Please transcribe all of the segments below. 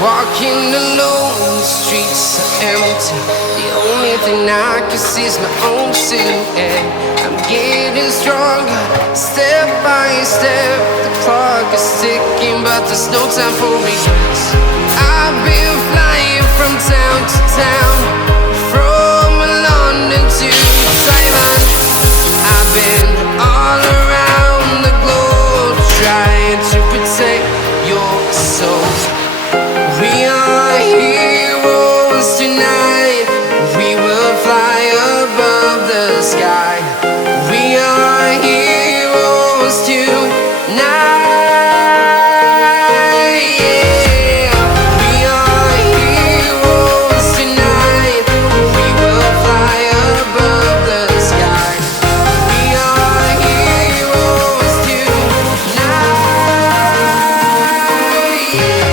Walking alone, the streets are empty. The only thing I can see is my own silhouette. I'm getting stronger, step by step. The clock is ticking, but there's no time for regrets. I've been flying from town to town, from London to Taiwan. I've been all around the globe, trying to protect your soul. We are heroes tonight. We will fly above the sky. We are heroes tonight. Yeah. We are heroes tonight. We will fly above the sky. We are heroes tonight. Yeah.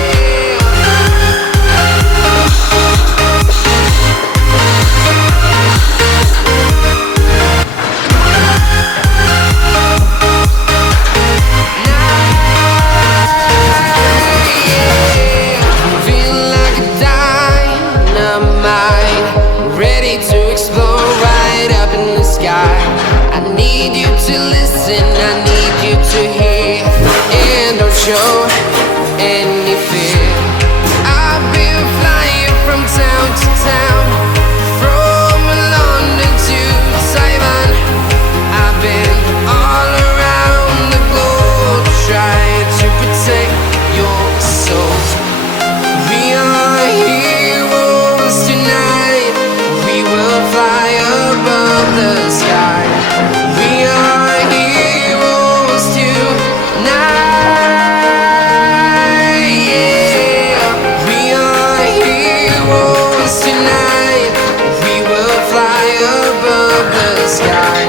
Show any fear. I've been flying from town to town, from London to Taiwan. I've been all around the globe, trying to protect your soul. We are heroes tonight. We will fly above the sky. We are heroes tonight. Tonight, we will fly above the sky.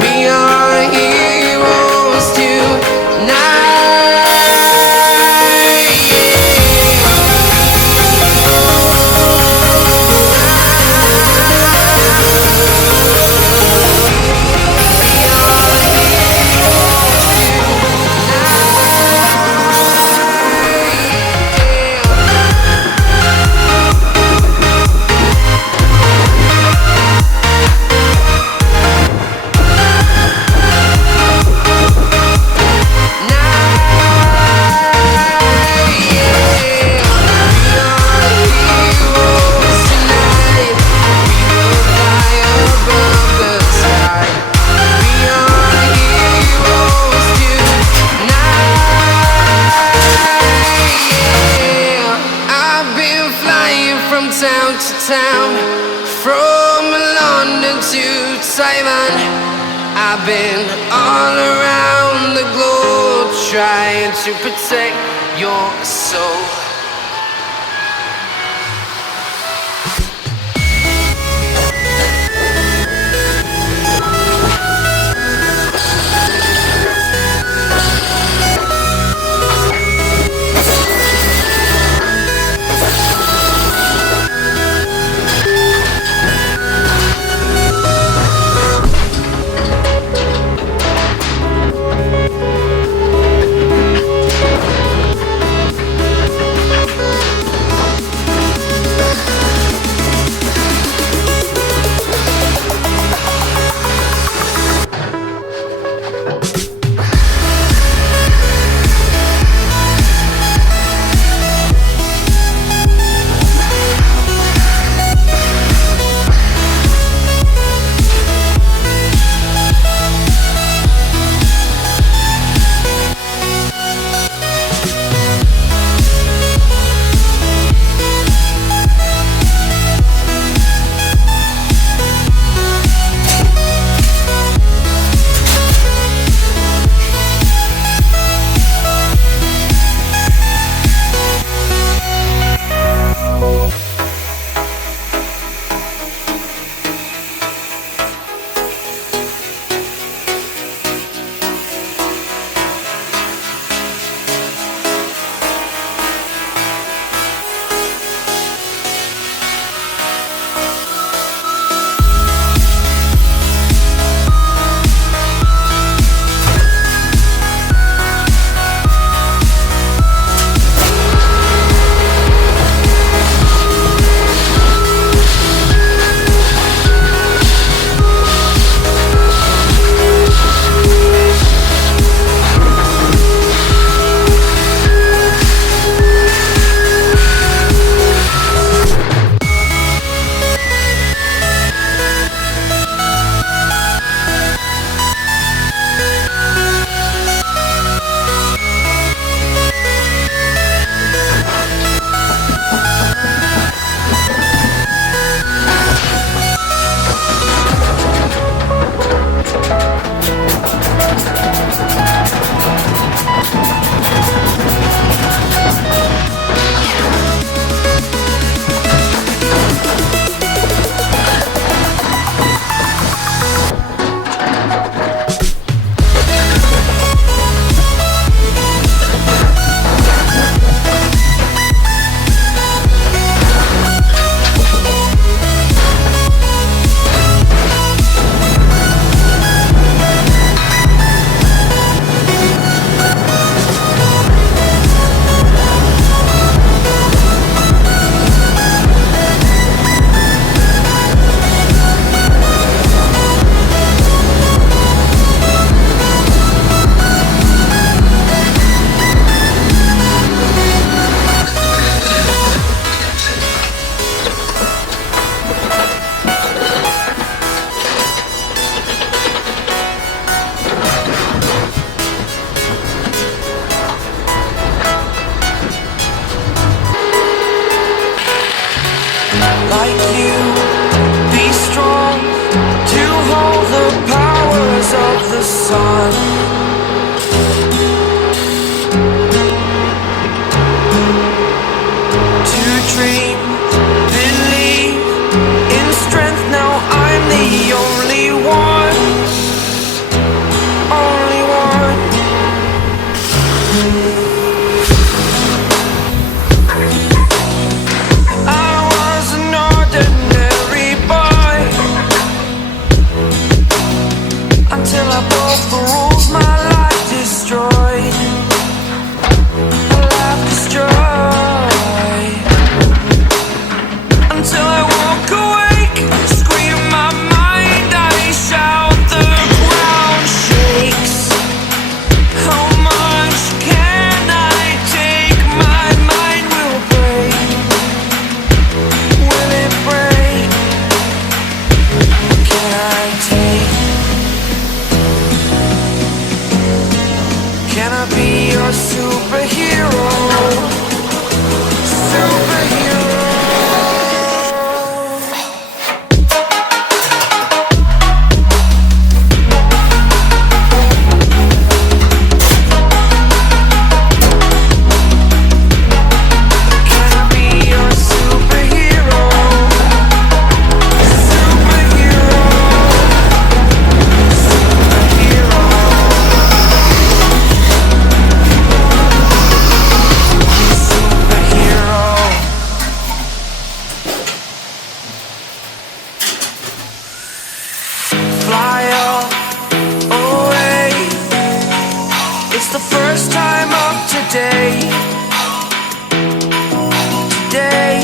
We are heroes tonight. Town to town, from London to Taiwan. I've been all around the globe, trying to protect your soul. dream, believe in strength. Now I'm the only one, only one. I was an ordinary boy until I broke the rules, my life destroyed, my life destroyed. Until I walk awake, scream my mind, I shout, the ground shakes. How much can I take? My mind will break. Will it break? Can I take? Can I be your superhero? Superhero. Fly away. It's the first time of today. Today.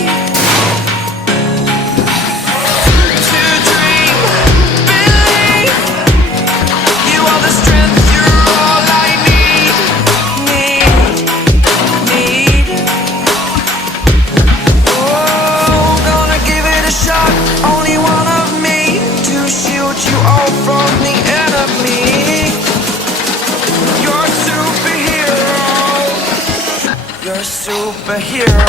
To dream, believe. You are the strength, you're all I need. Need. Oh, gonna give it a shot. Only one of me to shield you all from the enemy. You're a superhero. You're a superhero.